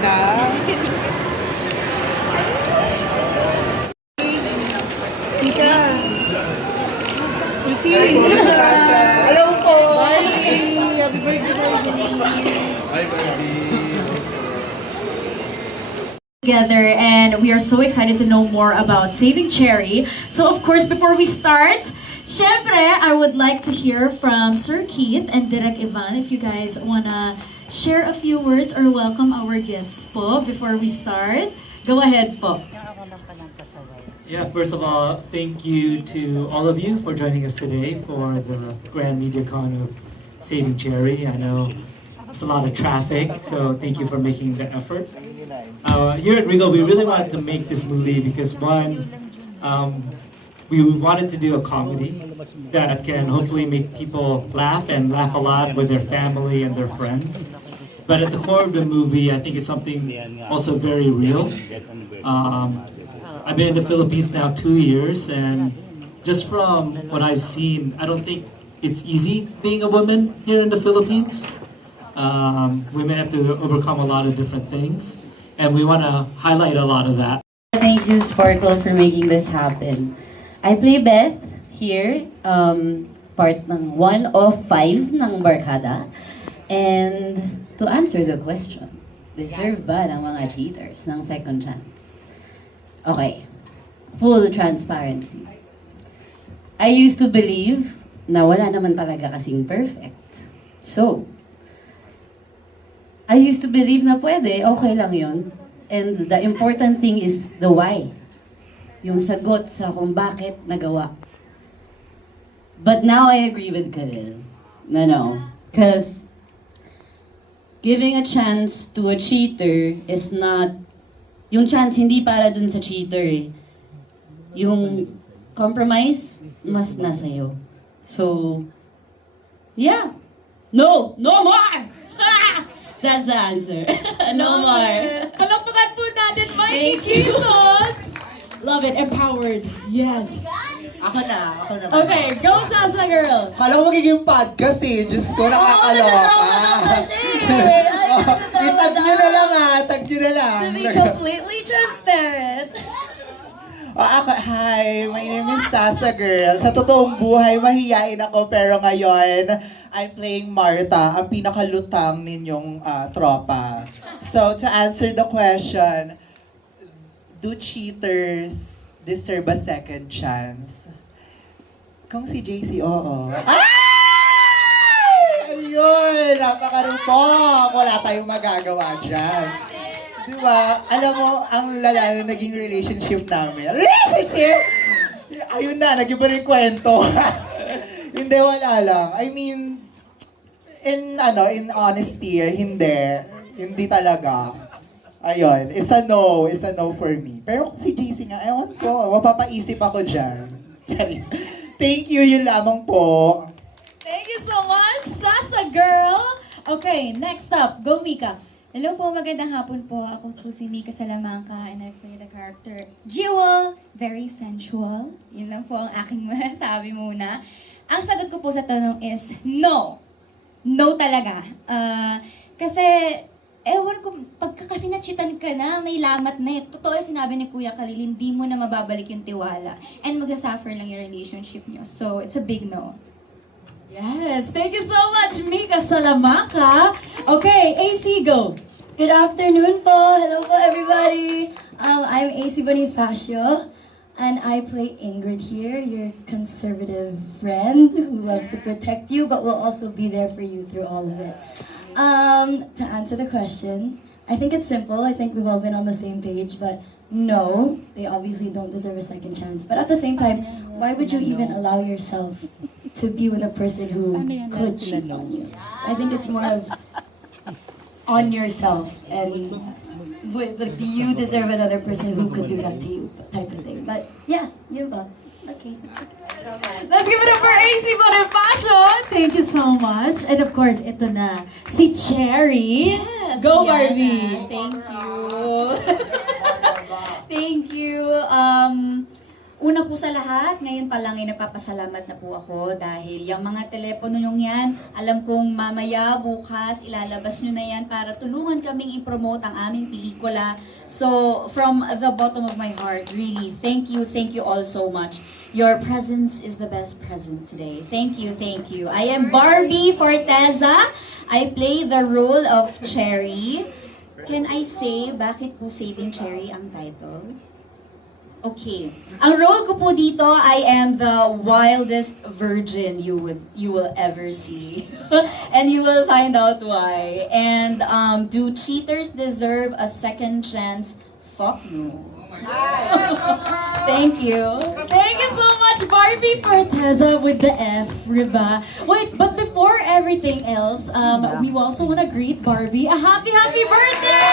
ganda. Tita. Hello po! Happy birthday. Hi, Barbie. Together, and we are so excited to know more about Saving Cherry. So of course, before we start, syempre, I would like to hear from Sir Keith and Direk Ivan if you guys wanna share a few words or welcome our guests po before we start. Go ahead po. Yeah, first of all, thank you to all of you for joining us today for the Grand MediaCon of Saving Cherry. I know there's a lot of traffic, so thank you for making the effort. Here at Regal, we really wanted to make this movie because one, we wanted to do a comedy that can hopefully make people laugh and laugh a lot with their family and their friends. But at the core of the movie, I think it's something also very real. I've been in the Philippines now 2 years, and just from what I've seen, I don't think it's easy being a woman here in the Philippines. Women have to overcome a lot of different things, and we want to highlight a lot of that. Thank you, Sparkle, for making this happen. I play Beth here, part ng 1 of 5 ng Barkada. And to answer the question, deserve ba ng mga cheaters ng second chance? Okay, full transparency. I used to believe na wala naman talaga kasing perfect. So, I used to believe na pwede, okay lang yun. And the important thing is the why. Yung sagot sa kung bakit nagawa. But now I agree with Karel. No. Because giving a chance to a cheater is not... Yung chance hindi para dun sa cheater eh. Yung compromise, mas nasa'yo. So, yeah. No more! That's the answer. No more. Palakpakan po natin, Mikey Thank you. Kitos! Love it, empowered. Yes. Ako na. Okay, go Sasa girl. Kala ko magiging podcast eh. Diyos ko, nakakaloka. Itag nyo na lang tag nyo na lang. To be completely transparent. Hi, my name is Sasa Girl. Sa totoong buhay, mahiyain ako, pero ngayon, I'm playing Marta, ang pinakalutang ninyong tropa. So, to answer the question, do cheaters deserve a second chance? Kung si JC, oo. Ayun! Napakarupok! Wala tayong magagawa dyan. Diba? Alam mo, ang lala na naging relationship namin. Relationship? Ayun na, nag-iba rin kwento. Hindi, wala lang. I mean, in honesty, hindi talaga. Ayun, it's a no for me. Pero kung si JC nga, ewan ko, mapapaisip ako dyan. Thank you, yun lamang po. Thank you so much, Sasa girl. Okay, next up, go Mika. Hello po, magandang hapon po. Ako po si Mika Salamanca and I play the character Jewel. Very sensual. Yun lang po ang aking masasabi muna. Ang sagot ko po sa tanong is no. No talaga. Kasi, ewan ko, pagka kasi nachitan ka na, may lamat na. Totoo yung sinabi ni Kuya Khalil, hindi mo na mababalik yung tiwala. And magsasuffer lang yung relationship nyo. So, it's a big no. Yes, thank you so much, Mika Salamanca. Okay, AC, go. Good afternoon po. Hello po everybody. I'm AC Bonifacio. And I play Ingrid here, your conservative friend who loves to protect you but will also be there for you through all of it. To answer the question, I think it's simple. I think we've all been on the same page, but no, they obviously don't deserve a second chance. But at the same time, why would you even allow yourself to be with a person who could cheat on you? I think it's more of on yourself and like, do you deserve another person who could do that to you type of thing. But yeah, yun ba? Okay. Let's give it up for AC Bonifacio. Thank you so much. And of course, ito na, si Cherry. Yes, Go, Yana. Barbie. Thank you. Thank you. Una po sa lahat, ngayon pa lang ay nagpapasalamat na po ako dahil yung mga telepono nyo yan, alam kong mamaya, bukas, ilalabas nyo na yan para tulungan kaming i-promote ang aming pelikula. So, from the bottom of my heart, really, thank you all so much. Your presence is the best present today. Thank you, thank you. I am Barbie Forteza. I play the role of Cherry. Can I say, bakit po Saving Cherry ang title? Okay. Ang role ko po dito, I am the wildest virgin you will ever see. And you will find out why. And do cheaters deserve a second chance? Fuck no. Thank you. Thank you so much, Barbie Forteza with the F, Riba. Wait, but before everything else, we also want to greet Barbie a happy birthday!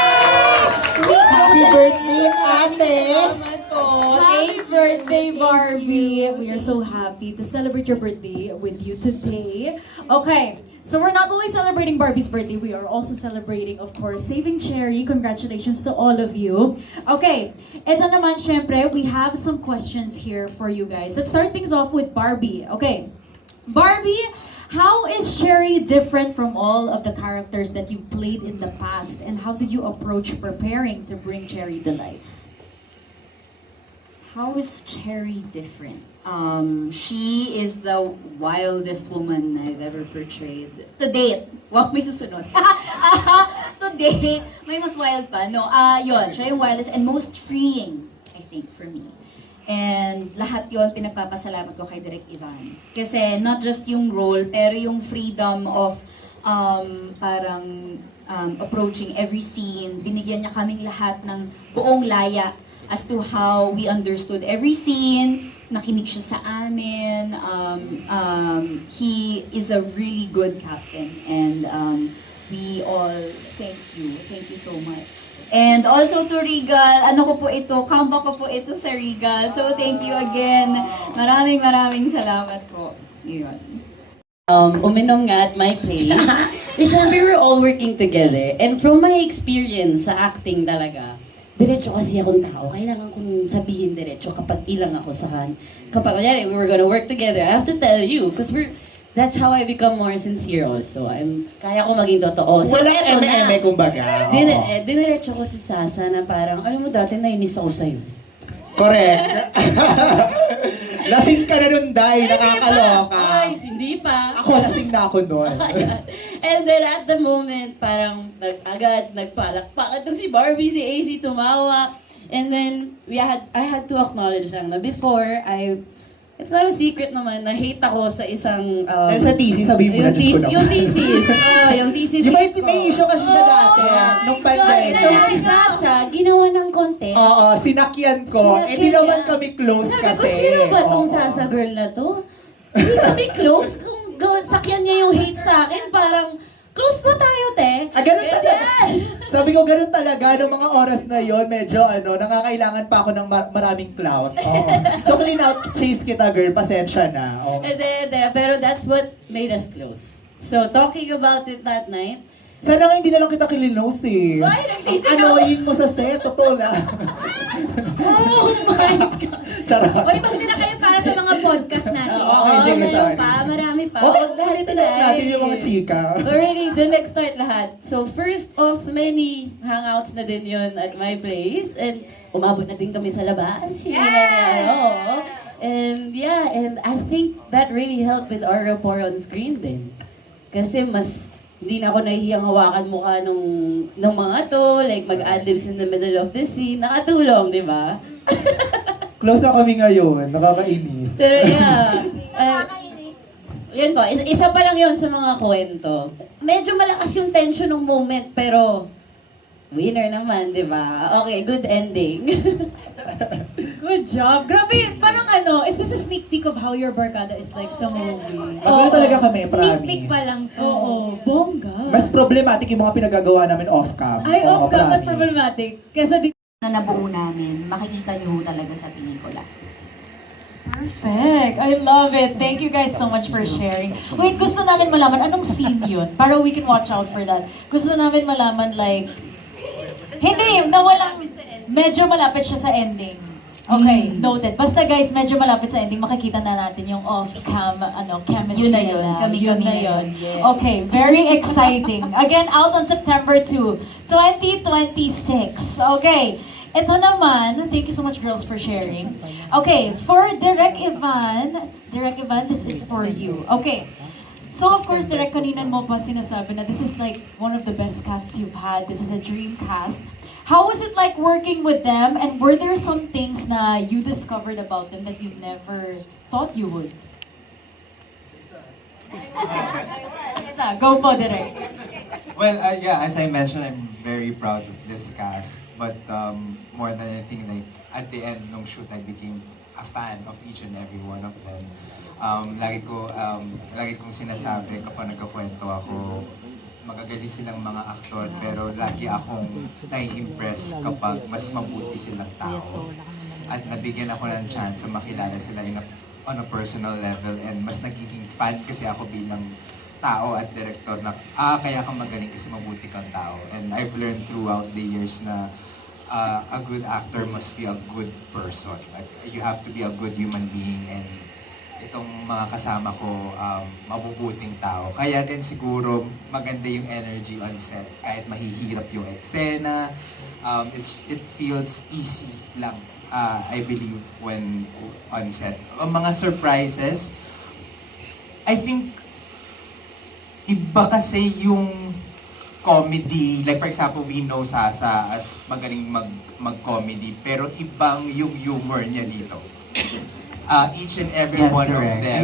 Happy birthday, ate! Happy birthday, Barbie! We are so happy to celebrate your birthday with you today. Okay, so we're not only celebrating Barbie's birthday, we are also celebrating, of course, Saving Cherry. Congratulations to all of you. Okay, eto naman, syempre, we have some questions here for you guys. Let's start things off with Barbie. Okay, Barbie, how is Cherry different from all of the characters that you've played in the past? And how did you approach preparing to bring Cherry to life? How is Cherry different? She is the wildest woman I've ever portrayed. To date. Wow, may susunod. To date. May mas wild pa. No, yun. Siya yung wildest and most freeing, I think, for me. And lahat yon pinagpapasalamat ko kay Direk Ivan. Kasi not just yung role, pero yung freedom of approaching every scene. Binigyan niya kaming lahat ng buong laya as to how we understood every scene. Nakinig siya sa amin. He is a really good captain. And we all, thank you so much. And also to Regal, comeback ko po ito sa Regal. So thank you again. Maraming salamat po. Yun. Uminom nga at my place. We were all working together. And from my experience sa acting talaga, diretso kasi akong tao. Kailangan kong sabihin diretso kapag ilang ako sa kan. Kapag we were gonna work together, I have to tell you. Because that's how I become more sincere also. Kaya ko maging totoo. So, Wala eto na. eme kumbaga. Diniretso ko si Sasa na parang, alam mo dati nainis ako sa'yo. Correct. Lasing ka na nun, Day. Nakakaloka. Ay, hindi pa. Ako, lasing na ako nun. And then at the moment, parang nagpalakpak itong si Barbie, si AC tumawa. And then I had to acknowledge lang na before, it's not a secret naman na hate ako sa isang... Dahil sa thesis, sabihin mo na, Diyos ko naman. Yung thesis. Yung thesis. Di ba may issue kasi siya dati? Nung pandemic. Pero si Sasa, ginawa ng content. Oo, sinakyan ko. Eh, di naman kami close Sabi kasi. ko, sino ba tong Oo. Sasa girl na to? Hindi kami close. Kung sakyan niya yung hate sa akin, parang, close pa tayo, te. Ganun talaga. Sabi ko, ganun talaga. Noong mga oras na yon medyo nangangailangan pa ako ng maraming clout. Oo. So, clean out, chase kita, girl. Pasensya na. Oo. Pero that's what made us close. So, talking about it that night, Sana nga hindi na lang kita kilinos eh. Ay, nagsisigaw! Ang annoying mo sa set, totoo lang. oh my God! Charot. Uy, magdi na kayo para sa mga podcast natin. Okay, sige, sorry. Marami pa. Oh, nakita na natin yung mga chika. Already, the next start lahat. So, first of many hangouts na din yun at my place. And umabot na din kami sa labas. And yeah, and I think that really helped with our rapport on screen din. Kasi mas hindi na ako nahihiyang hawakan mukha nung mga to, like mag-adlibs in the middle of the scene. Nakatulong, di ba? Close na kami ngayon, nakakainis. Pero yeah, yun po, isa pa lang yun sa mga kwento. Medyo malakas yung tension ng moment, pero winner naman, di ba? Okay, good ending. Good job. Grabe, parang is this a sneak peek of how your barkada is like sa movie? Magano talaga kami, promise. Sneak peek pa lang to. Oo, bongga. Mas problematic yung mga pinagagawa namin off-cam. Ay, Oo, off-cam, mas promise. problematic. Kesa di... Na nabuo namin, makikita niyo talaga sa pelikula. Perfect. I love it. Thank you guys so much for sharing. Wait, gusto namin malaman, anong scene yun? Para we can watch out for that. Gusto namin malaman like... Hindi, na walang... Medyo malapit siya sa ending. Okay, noted. Basta guys, medyo malapit sa ending, makikita na natin yung off-cam, chemistry Yun na yun. nila. Kami Yun na na yun. yun. Yes. Okay, very exciting. Again, out on September 2, 2026. Okay, ito naman, thank you so much girls for sharing. Okay, for Direk Ivan, this is for you. Okay, so of course, Direk, kanina mo pa sinasabi na this is like one of the best casts you've had. This is a dream cast. How was it like working with them, and were there some things na you discovered about them that you never thought you would? Go po, Direk. Well, yeah, as I mentioned, I'm very proud of this cast. But more than anything, like at the end ng shoot, I became a fan of each and every one of them. Lagi kong sinasabi kapag nagkakwento ako, magagaling silang mga aktor, pero lagi akong nai-impress kapag mas mabuti silang tao. At nabigyan ako ng chance na makilala sila on a personal level, and mas nagiging fan kasi ako bilang tao at director na, kaya kang magaling kasi mabuti kang tao. And I've learned throughout the years na a good actor must be a good person. Like, you have to be a good human being, and itong mga kasama ko, mabubuting tao. Kaya din siguro maganda yung energy on set. Kahit mahihirap yung eksena, it feels easy lang, I believe, when on set. Ang mga surprises, I think, iba kasi yung comedy. Like for example, we know Sasa as magaling mag-comedy, pero ibang yung humor niya dito. Each and every one of them,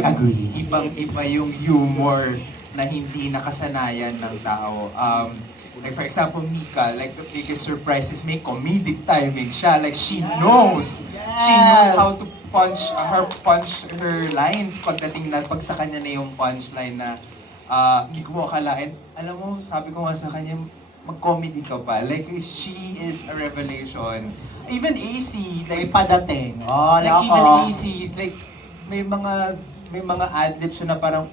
ibang-iba yung humor na hindi nakasanayan ng tao. Like for example, Mika, like the biggest surprise is may comedic timing siya. Like she knows how to punch her lines pagdating na pag sa kanya na yung punchline na hindi ko akalain. Alam mo, sabi ko nga sa kanya, mag-comedy ka ba? Like, she is a revelation. Even AC, like, Padating. like even AC, like, may mga ad-libs siya na parang,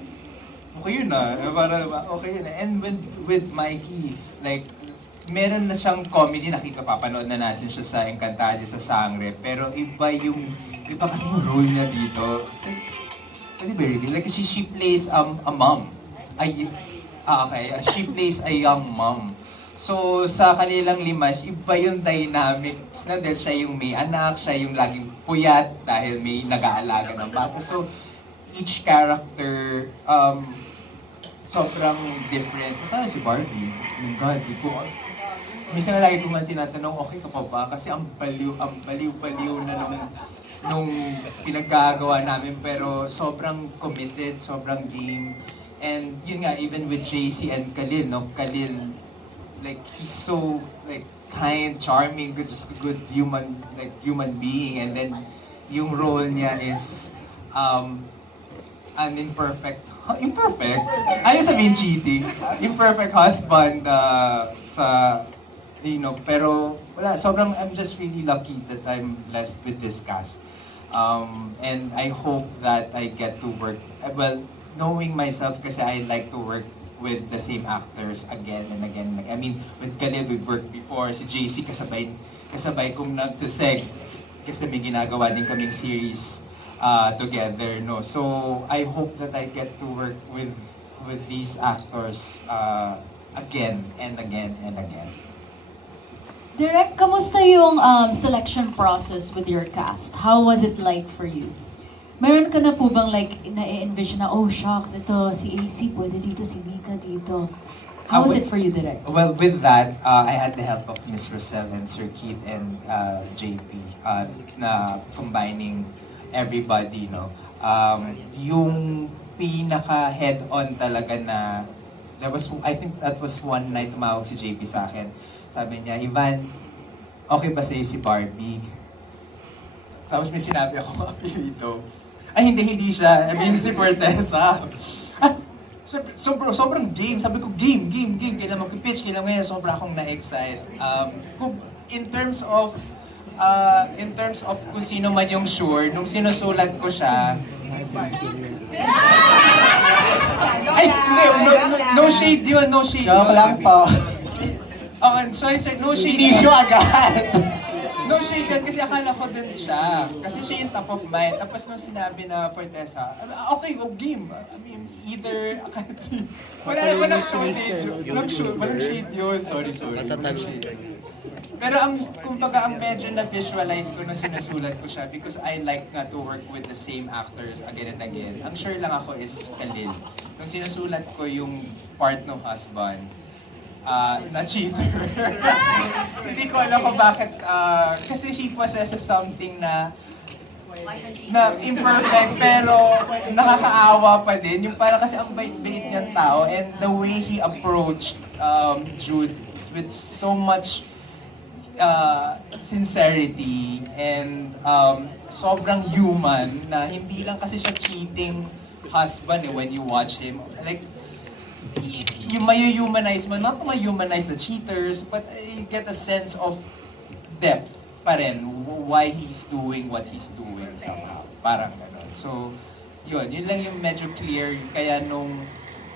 okay yun na. Parang, okay yun na. And with Mikey, like, meron na siyang comedy, papanood na natin siya sa Encantada, sa Sangre. Pero iba kasi yung role niya dito. Like, very like, she plays a mom. She plays a young mom. So, sa kanilang lima, iba yung dynamics na dahil siya yung may anak, siya yung laging puyat dahil may nag-aalaga ng bata. So, each character, sobrang different. Masaya si Barbie. Oh my God, minsan na lagi ko man tinatanong, okay ka pa ba? Kasi ang baliw na nung pinaggagawa namin, pero sobrang committed, sobrang game. And yun nga, even with JC and Khalil, no? Khalil, like, he's so, like, kind, charming, just a good human being. And then, yung role niya is, an imperfect, ayaw sabihin cheating, imperfect husband, pero, wala, I'm just really lucky that I'm blessed with this cast. And I hope that I get to work, knowing myself kasi I like to work with the same actors again and again. Like, I mean, with Khalil, we've worked before. Si JC, kasabay kong nagsiseg. Kasi may ginagawa din kaming series together, no? So, I hope that I get to work with these actors again and again and again. Direk, kamusta yung selection process with your cast? How was it like for you? Meron ka na po bang like na-envision na, oh shucks, ito si AC, pwede dito, si Mika dito. How was it for you, Direk? Well, with that, I had the help of Miss Rosel and Sir Keith and JP na combining everybody, no? Yung pinaka head-on talaga na, I think that was one night tumawag si JP sa akin. Sabi niya, Ivan, okay ba sa'yo si Barbie? Tapos may sinabi ako apelyido. Ay, hindi siya. I mean, si Corteza. Sobrang game. Sabi ko, game. Kailan mag-pitch, kailan ngayon. Sobrang akong na-excite. In terms of kung sino man yung sure, nung sinusulat ko siya, ay, hindi, no shade yun, no shade yun. Joke lang po. Oh, sorry sir, no shade. Inisyo agad. No, shade yun kasi akala ko dun siya. Kasi siya yung top of mind. Tapos nung sinabi na Fortesa, okay, go game. I mean, either, walang shade yun. Sorry. Walang shade. Pero kumbaga, ang medyo na-visualize ko nung sinusulat ko siya because I like nga to work with the same actors again and again. Ang sure lang ako is Khalil. Nung sinusulat ko yung part ng husband, na cheater. Hindi ko alam kung bakit, kasi he possesses something na imperfect pero nakakaawa pa din. Yung para kasi ang bait-bait niyang tao and the way he approached Jude with so much sincerity and sobrang human na hindi lang kasi siya cheating husband when you watch him. Like, yung ma-humanize mo, not to ma-humanize the cheaters, but you get a sense of depth pa rin, why he's doing what he's doing somehow. Parang gano'n. So, yun lang yung medyo clear. Kaya nung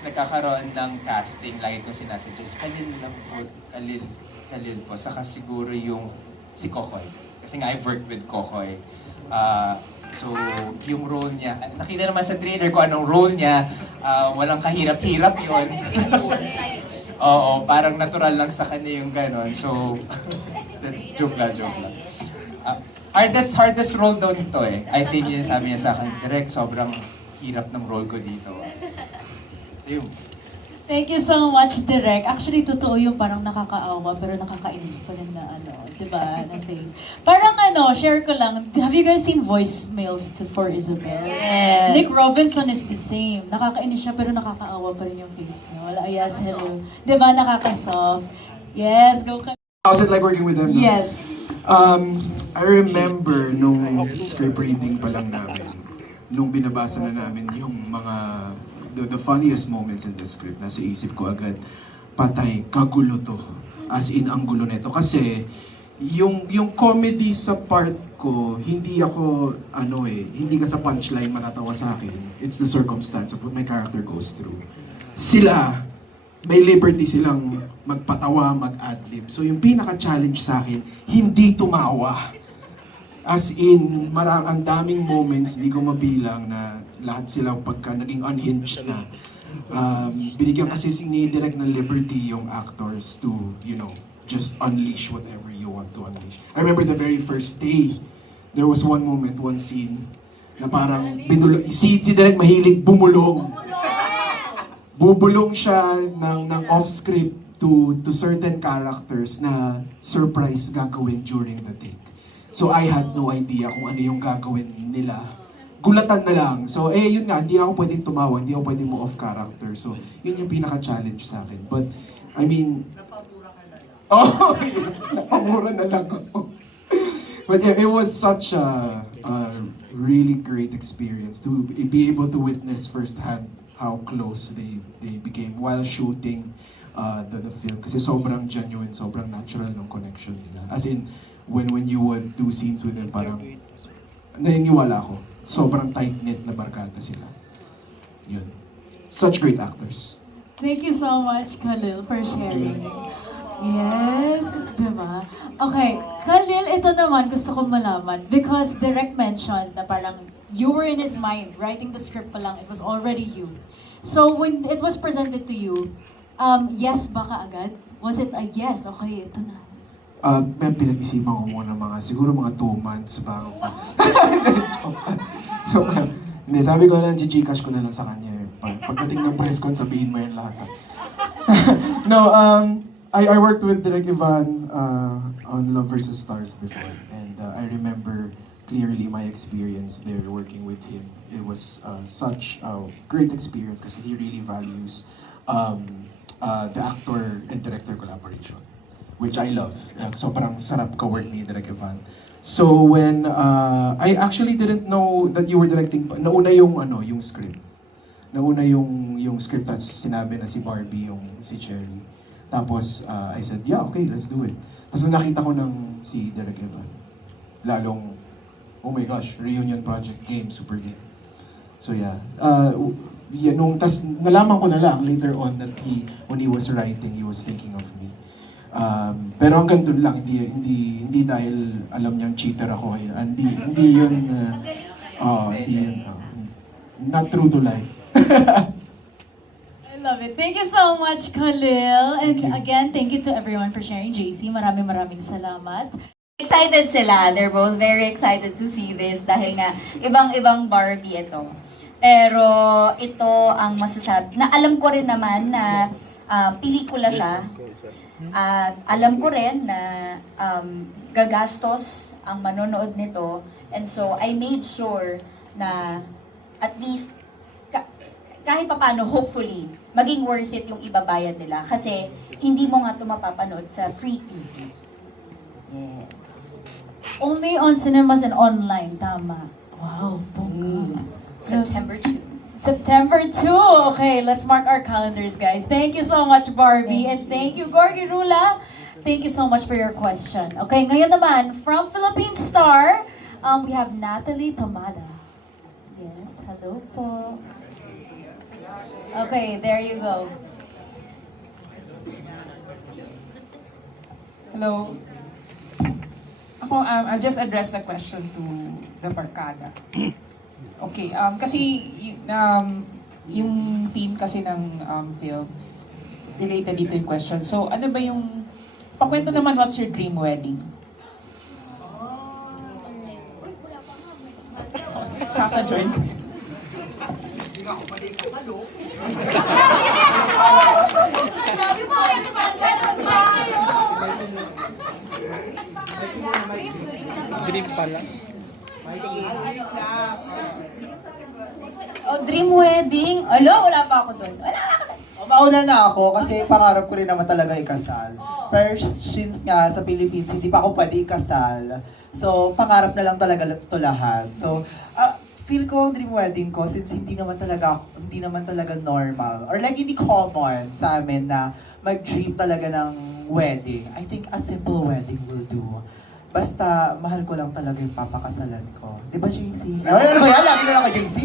nagkakaroon ng casting, lagi ko sinasuggest, Khalil lang po, Khalil po. Saka siguro yung si Kokoy. Kasi nga, I've worked with Kokoy. So, yung role niya, nakita naman sa trailer ko anong role niya, walang kahirap-hirap yun. Oo, parang natural lang sa kanya yung gano'n. So, joke lang. Hardest role daw nito eh. I think yun sabi niya sa akin, direct sobrang hirap ng role ko dito. So, yun. Thank you so much, Direk. Actually, totoo yung parang nakakaawa pero nakakainis pa rin na di ba, na face. Parang share ko lang, have you guys seen voicemails for Isabel? Yes. Nick Robinson is the same. Nakakainis siya pero nakakaawa pa rin yung face niya. Wala, yes, hello. Di ba, nakaka-soft? Yes, go ka. How's it like working with them? No? Yes. I remember nung script reading pa lang namin, nung binabasa na namin yung mga the funniest moments in the script, nasa isip ko agad, patay, kagulo to. As in, ang gulo nito. Kasi, yung comedy sa part ko, hindi ako, hindi ka sa punchline matatawa sa akin. It's the circumstance of what my character goes through. Sila, may liberty silang magpatawa, mag-adlib. So, yung pinaka-challenge sa akin, hindi tumawa. As in, ang daming moments, hindi ko mabilang na lahat sila pagka naging unhinged na. Binigyan kasi ni Direk ng liberty yung actors to, just unleash whatever you want to unleash. I remember the very first day, there was one moment, one scene, na parang si Direk mahilig bumulong. Bubulong siya ng off-script to certain characters na surprise gagawin during the take. So I had no idea kung ano yung gagawin nila. Gulatan na lang. So yun nga, hindi ako pwedeng tumawa, hindi ako pwedeng mo off character. So yun yung pinaka-challenge sa akin. But I mean, napamura na lang ako. But yeah, it was such a really great experience to be able to witness firsthand how close they became while shooting the film. Kasi sobrang genuine, sobrang natural ng connection nila. As in, when you would do scenes with them, parang naniniwala ako. Sobrang tight-knit na barkada sila. Yun. Such great actors. Thank you so much, Khalil, for sharing. Yes, diba? Okay, Khalil, ito naman gusto ko malaman because Direk mentioned na parang you were in his mind, writing the script pa lang, it was already you. So when it was presented to you, yes ba ka agad? Was it a yes? Okay, ito na. May pinag-isipan ko muna siguro mga 2 months bago pa. So, hindi, sabi ko lang, Gcash ko na lang sa kanya. Pagdating ng press con, sabihin mo yan lahat. No, I worked with Direk Ivan on Love vs. Stars before. And I remember clearly my experience there working with him. It was such a great experience kasi he really values the actor and director collaboration, which I love. Sobrang sarap ka-work ni Direk Ivan. So when I actually didn't know that you were directing, nauna yung script. Nauna yung script, tapos sinabi na si Barbie yung si Cherry. Tapos I said, yeah, okay, let's do it. Tapos nung nakita ko ng si Direk Ivan, lalong, oh my gosh, reunion project, game, super game. So yeah, tas nalaman ko na lang later on that when he was writing, he was thinking of me. Pero hanggang dun lang, hindi dahil alam niyang cheater ako. Hindi yun, hindi yun. Not true to life. I love it. Thank you so much, Khalil. And Thank you. again, thank you to everyone for sharing. JC, maraming salamat. Excited sila. They're both very excited to see this dahil nga ibang-ibang Barbie ito. Pero ito ang masasabi, na alam ko rin naman na pelikula siya. At alam ko rin na gagastos ang manonood nito. And so I made sure na at least kahit papano, hopefully, maging worth it yung ibabayad nila. Kasi hindi mo nga ito mapapanood sa free TV. Yes. Only on cinemas and online, tama. Wow, bongga. September 2. September 2. Okay, let's mark our calendars, guys. Thank you so much, Barbie. And thank you, Gorgie Rula. Thank you so much for your question. Okay, ngayon naman, from Philippine Star, we have Natalie Tomada. Yes, hello po. Okay, there you go. Hello. Ako, I'll just address the question to the barkada. Okay, kasi yung theme kasi ng film, related dito yung question. So, ano ba yung, pakwento naman, what's your dream wedding? Sasa-join ko. Dream pala. Oh, dream wedding? Alo, wala pa ako doon. Mauna na ako kasi pangarap ko rin naman talaga ikasal. Pero since nga sa Philippines, hindi pa ako pwede ikasal. So, pangarap na lang talaga ito lahat. So, feel ko ang dream wedding ko since hindi naman talaga normal or like hindi common sa amin na mag-dream talaga ng wedding. I think a simple wedding will do. Basta mahal ko lang talaga yung papakasalan ko. Di ba, JC? Ano ba yan? Lagi na lang ka, JC.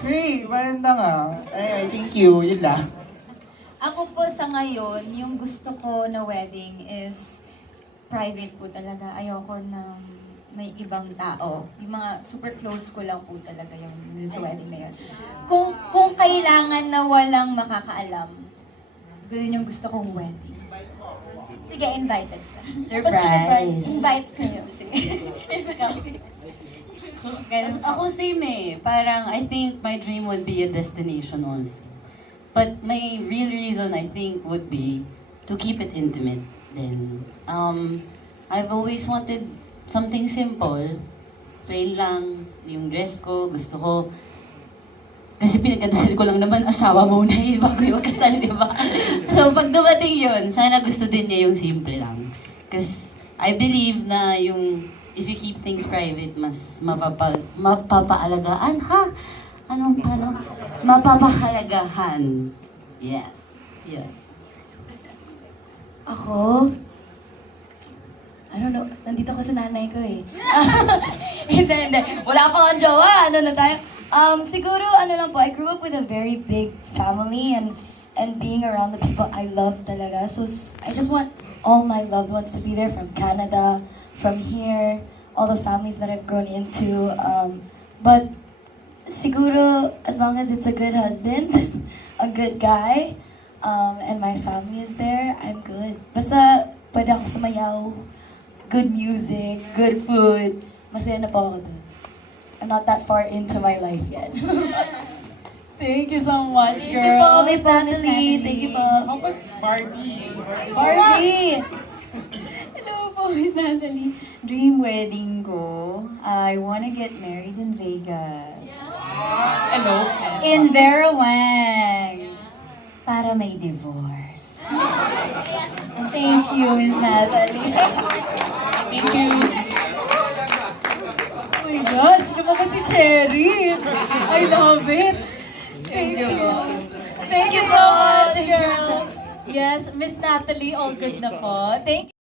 Hey, maganda nga. Anyway, thank you. Yun lang. Ako po sa ngayon, yung gusto ko na wedding is private po talaga. Ayoko na may ibang tao. Yung mga super close ko lang po talaga yung sa wedding na yun. Kung kailangan na walang makakaalam, yun yung gusto kong wedding. Sige, invited ka. Surprise! Invite kayo. Sige. Ako same eh. Parang I think my dream would be a destination also. But my real reason I think would be to keep it intimate then. I've always wanted something simple. Plain lang. Yung dress ko, gusto ko. Kasi pinagkadasal ko lang naman, asawa muna bago yung kasal, di ba? So pag dumating yun, sana gusto din niya yung simple lang. Because I believe na yung if you keep things private, mas mapapaalagaan, ha? Paano? Mapapahalagahan. Yes. Yeah. Ako? I don't know. Nandito ko sa nanay ko eh. Hindi. Wala pa akong jowa. Ano na tayo? Siguro, lang po, I grew up with a very big family and being around the people I love talaga. So, I just want all my loved ones to be there from Canada, from here, all the families that I've grown into. But, siguro, as long as it's a good husband, a good guy, and my family is there, I'm good. Basta, pwede ako sumayaw, good music, good food, masaya na po ako dun. I'm not that far into my life yet. Thank you so much, Thank you po, girl. Miss Natalie. Thank you po. How about Barbie? Barbie! Hello po, Miss Natalie. Dream wedding ko, I wanna get married in Vegas. Hello? In Vera Wang. Para may divorce. Thank you, Miss Natalie. Thank you. Oh my gosh, lumabas si Cherry. I love it. Thank you. Thank you so much, girls. Yes, Miss Natalie, all good na po. Thank you.